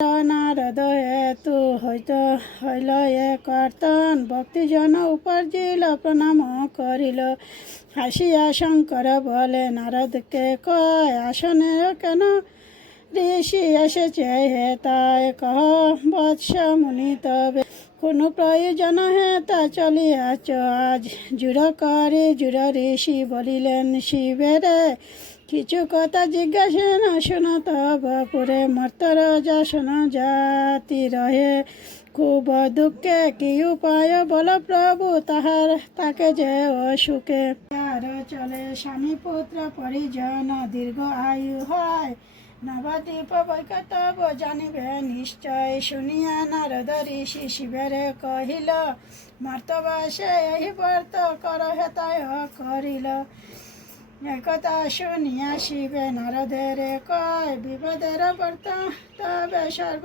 নারদ হেতু হইল এ কর্তন, ভক্তিজন উপার্জিল প্রণাম করিল। হাসিয়া শঙ্কর বলে নারদকে কয়, আসনের কেন ঋষি এসেছে হে তাই কহ বৎস মুনি, তবে কোনো প্রয়োজন হে তা চলিয়াছ আজ। জুড় ঋষি বলিলেন শিবেরে, কিছু কথা জিজ্ঞাসা না শোনো তব পুরে। মর্তর যশন জাতি রহে খুব দুঃখে, কি উপায় বল প্রভু তাকে যে অসুখে। আর চলে স্বামী পুত্র পরিজন, দীর্ঘ আয়ু হয় নবদ্বীপ বৈকতব জানিবে নিশ্চয়। শুনিয়া নারদ ঋষি শিবেরে কহিল, মর্তবাসে এই ব্রত কর হেতায় করিল। একথা শুনিয়া শিবে নারদের কয়, বিপদের ব্রত তবে সর্ব